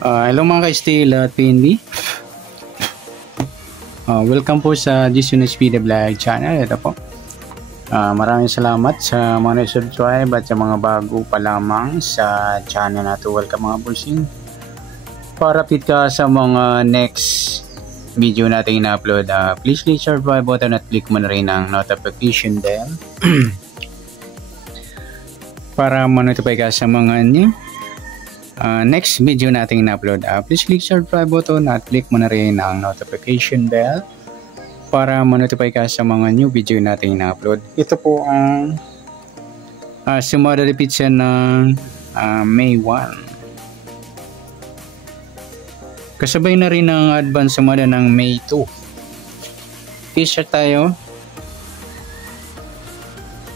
Hello mga ka-Steel at PNB. Welcome po sa Jason HB The Vlog channel. Ito po. Maraming salamat sa mga subscribe at sa mga bago pa lamang sa channel na to. Welcome mga bossing. Para update ka sa mga next video natin na-upload, please click subscribe button at click mo na rin ang notification bell para ma-notify ka sa mga new next video natin na-upload. Please click subscribe button at click mo na rin ang notification bell para ma-notify ka sa mga new video natin na-upload. Ito po ang sumada repeat siya ng May 1. Kasabay na rin ang advance sumada ng May 2. Isa tayo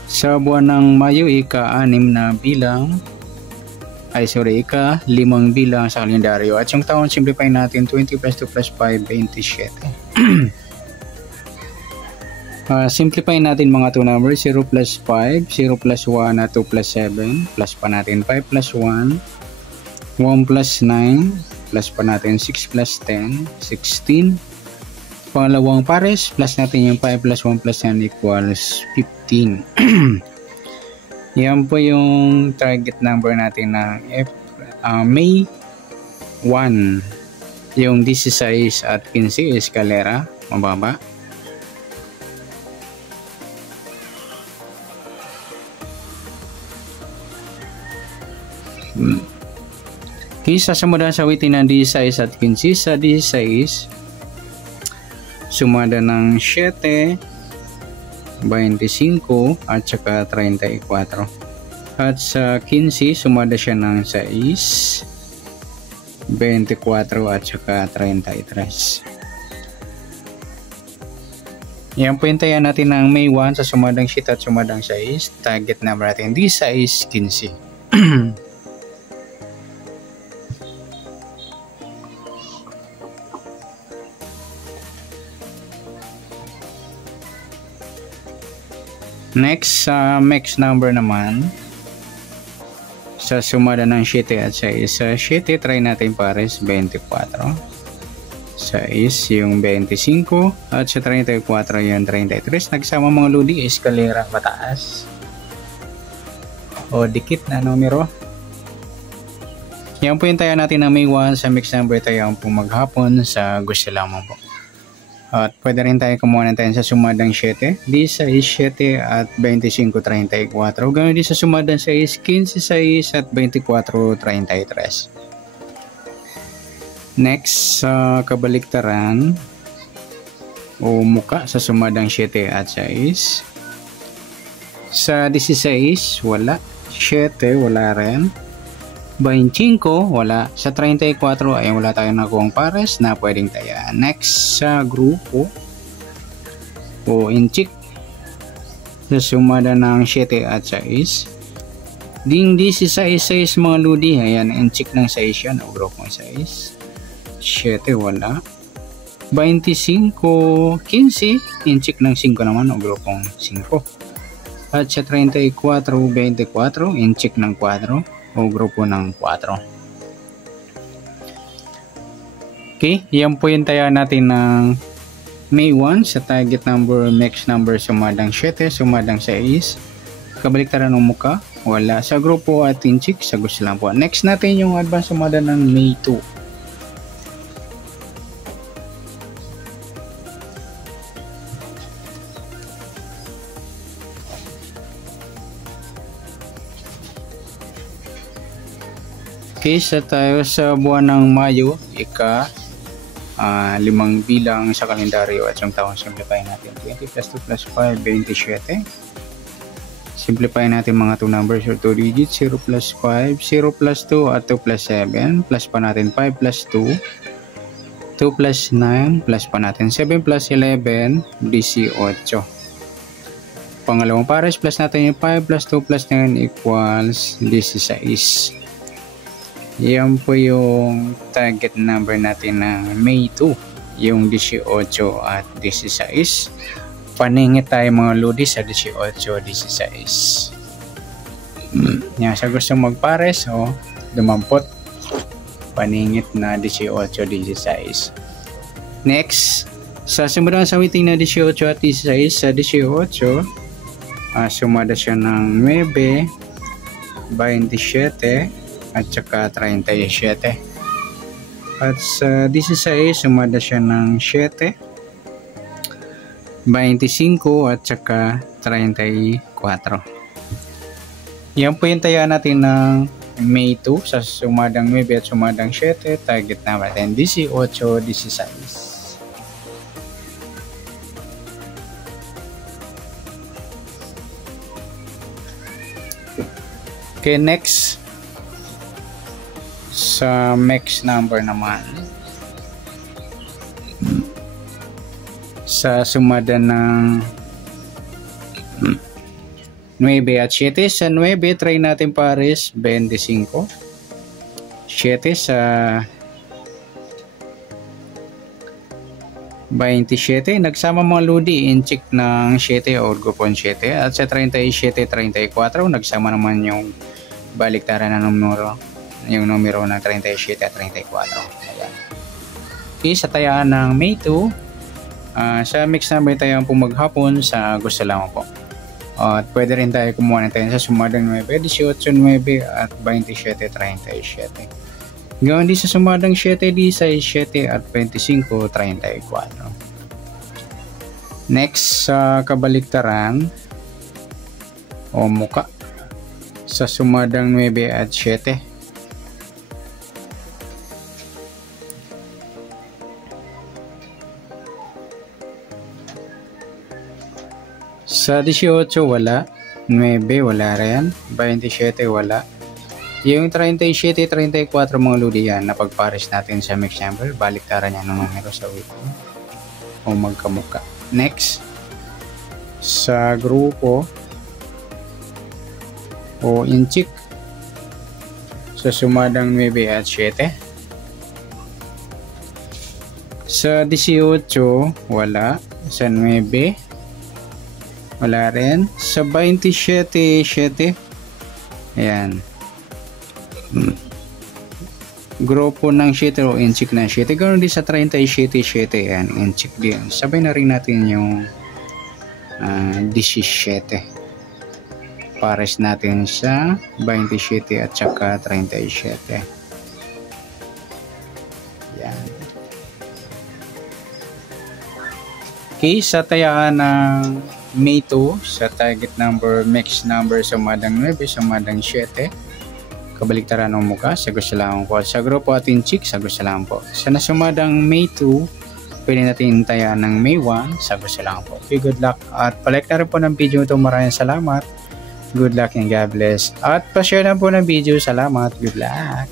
sa buwan ng Mayo, ika-6 na bilang ika-5 bilang sa kalendaryo. At yung taon, simplify natin 20 plus 2 plus 5, 27. Simplify natin mga 2 numbers, 0 plus 5, 0 plus 1 at 2 plus 7, plus pa natin 5 plus 1, 1 plus 9, plus pa natin 6 plus 10, 16. Pangalawang pares, plus natin yung 5 plus 1 plus 10 equals 15. Yan po yung target number natin ng May 1. Yung 16 at 15 eskalera, mababa. Kisa sumada sa witin ng 16 at 15, sa 16 sumada ng 7, 25 at saka 34. At sa 15 sumada siya ng 6, 24 at saka 33. Yan po yung tayan natin ng May 1 sa sumadang 7 at sumadang 6. Target number natin di 6, 15. Next, next number naman sa sumada ng 7 at 6. Sa 7 try natin pares 24, 6 yung 25 at sa 34 yung 33. Nagsama mga ludi, eskalera mataas o dikit na numero. Yan po yung tayo natin na May 1. Sa mixed number tayo ang maghapon sa gusto lamang po. At pwede rin tayo kumuha ng tayo sa sumadang 7, di sa 7 at 25, 34. Ganoon din sa sumadang 6, 15, 6 at 24, 33. Next, sa kabaliktaran o muka sa sumadang 7 at 6. Sa 16, wala. 7, wala rin. 25, wala. Sa 34 ay wala tayong nakuhang pares na pwedeng taya. Next, sa grupo o inchik sa sumada ng 7 at 6. Ding 16 mga ludi. Ayan, inchik ng 6 yan o grupong 6. 7, wala. 25, 15, inchik ng 5 naman o grupong 5. At sa 34, 24, inchik ng 4 o grupo ng 4. Okay, yan po yung taya natin ng May 1 sa target number, next number sumadang 7, sumadang 6. Kabaliktaran ng muka, wala. Sa grupo at inchik, sa gusto lang po. Next natin yung advance sumada ng May 2. Okay, sa tayo sa buwan ng Mayo, ika-5 bilang sa kalendaryo at yung taon, simplify natin 20 plus 2 plus 5, 27. Simplify natin mga 2 numbers or 2 digits, 0 plus 5, 0 plus 2 at 2 plus 7, plus pa natin 5 plus 2, 2 plus 9, plus pa natin 7 plus 11, 18. Pangalawang pares, plus natin yung 5 plus 2 plus 9 equals 16. Yan po yung target number natin ng May 2, yung 18 at 16. Paningit tayo mga lodi sa 18, 16. Yan, sa gusto magpares o dumampot, paningit na 18-16. Next, sa sumudang sawiting na 18 at 16, sa 18, sumada siya ng 9, 27, at saka 37. At sa 16, sumada siya ng 7, 25, at saka 34. Yan po yung taya natin ng May 2 sa sumadang 9 at sumadang 7. Target natin 18, 16. Okay, next sa mix number naman, sa sumada ng 9 at 7. Sa 9, try natin pares 25. 7 sa 27, nagsama mga ludi in-check ng 7 o gupon 7. At sa 37, 34, nagsama naman yung baliktaran na numero, yung numero ng 37 at 34. Ayan. Okay, sa tayaan ng May 2, sa mix number tayo po maghapon sa gusto lang po. At pwede rin tayo kumuha na tayo sa sumadang 9, 18, 9 at 27, 37. Gawin din sa sumadang 7, 17 at 25, 34. Next, sa kabaliktaran o muka sa sumadang 9 at 7. Sa 18 wala, 9 wala rin, 27 wala. Yung 37, 34 mga ludi yan, napagpares natin sa mix number, baliktaran niya ng numero sa weekly o magkamuka. Next, sa grupo o inchik sa sumadang 9 at 7. Sa 18 wala, sa 9 wala rin, sa 27, 7. Ayan, grupo ng 7 o inchik na 7. Ganoon din sa 37, 7. Ayan, inchik din. Sabay na rin natin yung 17. Pares natin sa 27 at saka 37. Yan. Okay, sa tayaan ng May 2, sa target number, mix number sa madang 9, sa madang 7. Kabaliktaran ng muka, sa gusto lang po. Sa grupo atin chick, sa gusto lang po. Sa nasumadang May 2, pwede natin tayaan ng May 1, sa gusto lang po. Okay, good luck. At palike na rin po ng video ito. Maraming salamat. Good luck and God bless. At pa-share na po ng video. Salamat. Good luck.